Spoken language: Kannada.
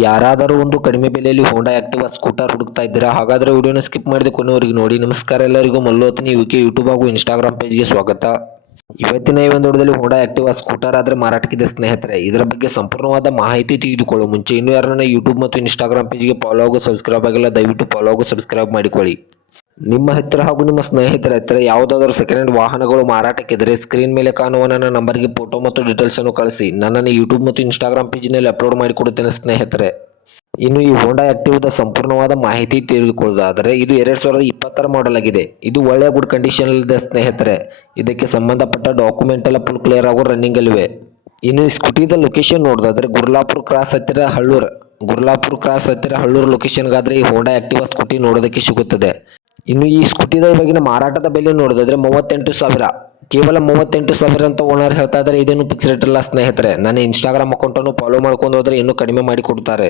ಯಾರಾದರೂ ಒಂದು ಕಡಿಮೆ ಬೆಲೆಯಲ್ಲಿ ಹೋಂಡಾ ಆಕ್ಟಿವಾ ಸ್ಕೂಟರ್ ಹುಡುಕ್ತಾ ಇದ್ದೀರಾ? ಹಾಗಾದರೆ ವಿಡಿಯೋನ ಸ್ಕಿಪ್ ಮಾಡದೆ ಕೊನೆವರೆಗೆ ನೋಡಿ. ನಮಸ್ಕಾರ ಎಲ್ಲರಿಗೂ, ಮಲ್ಲೋತ್ನಿ ಯುಕೆ ಯೂಟ್ಯೂಬ್ ಹಾಗೂ ಇನ್ಸ್ಟಾಗ್ರಾಮ್ ಪೇಜ್ಗೆ ಸ್ವಾಗತ. ಇವತ್ತಿನ ಈ ಒಂದು ವಿಡಿಯೋದಲ್ಲಿ ಹೋಂಡಾ ಆಕ್ಟಿವಾ ಸ್ಕೂಟರ್ ಆದರೆ ಮಾರಾಟಕ್ಕಿದೆ ಸ್ನೇಹಿತರೆ. ಇದರ ಬಗ್ಗೆ ಸಂಪೂರ್ಣವಾದ ಮಾಹಿತಿ ತಿಳಿದುಕೊಳ್ಳುವ ಮುಂಚೆ ಇನ್ನೂ ಯಾರನ್ನ ಯೂಟ್ಯೂಬ್ ಮತ್ತು ಇನ್ಸ್ಟಾಗ್ರಾಮ್ ಪೇಜ್ಗೆ ಫಾಲೋ ಹಾಗೂ ಸಬ್ಸ್ಕ್ರೈಬ್ ಆಗಿಲ್ಲ, ದಯವಿಟ್ಟು ಫಾಲೋ ಹಾಗೂ ಸಬ್ಸ್ಕ್ರೈಬ್ ಮಾಡಿಕೊಳ್ಳಿ. ನಿಮ್ಮ ಹತ್ತಿರ ಹಾಗೂ ನಿಮ್ಮ ಸ್ನೇಹಿತರ ಹತ್ತಿರ ಯಾವುದಾದರೂ ಸೆಕೆಂಡ್ ಹ್ಯಾಂಡ್ ವಾಹನಗಳು ಮಾರಾಟಕ್ಕಿದ್ದರೆ ಸ್ಕ್ರೀನ್ ಮೇಲೆ ಕಾಣುವ ನನ್ನ ನಂಬರ್ಗೆ ಫೋಟೋ ಮತ್ತು ಡೀಟೇಲ್ಸ್ ಅನ್ನು ಕಳಿಸಿ. ನನ್ನನ್ನು ಯೂಟ್ಯೂಬ್ ಮತ್ತು ಇನ್ಸ್ಟಾಗ್ರಾಮ್ ಪೇಜ್ನಲ್ಲಿ ಅಪ್ಲೋಡ್ ಮಾಡಿಕೊಡುತ್ತೇನೆ ಸ್ನೇಹಿತರೆ. ಇನ್ನು ಈ ಹೋಂಡಾ ಆಕ್ಟಿವಾದ ಸಂಪೂರ್ಣವಾದ ಮಾಹಿತಿ ತಿಳಿದುಕೊಳ್ಳೋದಾದರೆ ಇದು 2020 ಮಾಡೆಲ್ ಆಗಿದೆ. ಇದು ಒಳ್ಳೆಯ ಗುಡ್ ಕಂಡೀಷನ್ ಇದೆ ಸ್ನೇಹಿತರೆ. ಇದಕ್ಕೆ ಸಂಬಂಧಪಟ್ಟ ಡಾಕ್ಯುಮೆಂಟ್ ಎಲ್ಲ ಫುಲ್ ಕ್ಲಿಯರ್ ಆಗೋ ರನ್ನಿಂಗ್ ಅಲ್ಲಿವೆ. ಇನ್ನು ಈ ಸ್ಕೂಟಿದ ಲೊಕೇಶನ್ ನೋಡೋದಾದ್ರೆ ಗುರ್ಲಾಪುರ ಕ್ರಾಸ್ ಹತ್ತಿರ ಹಳ್ಳೂರು ಲೊಕೇಶನ್ಗಾದ್ರೆ ಈ ಹೋಂಡಾ ಆಕ್ಟಿವಾ ಸ್ಕೂಟಿ ನೋಡೋದಕ್ಕೆ ಸಿಗುತ್ತದೆ. ಇನ್ನು ಈ ಸ್ಕೂಟಿದ ಇವಾಗಿನ ಮಾರಾಟದ ಬೆಲೆ ನೋಡೋದಾದ್ರೆ 38,000, ಕೇವಲ 38,000 ಅಂತ ಓನರ್ ಹೇಳ್ತಾ ಇದ್ದಾರೆ. ಇದೇನು ಫಿಕ್ಸ್ ರೇಟ್ ಅಲ್ಲ ಸ್ನೇಹಿತರೆ. ನನ್ನ ಇನ್ಸ್ಟಾಗ್ರಾಮ್ ಅಕೌಂಟನ್ನು ಫಾಲೋ ಮಾಡ್ಕೊಂಡು ಹೋದ್ರೆ ಇನ್ನೂ ಕಡಿಮೆ ಮಾಡಿ ಕೊಡ್ತಾರೆ.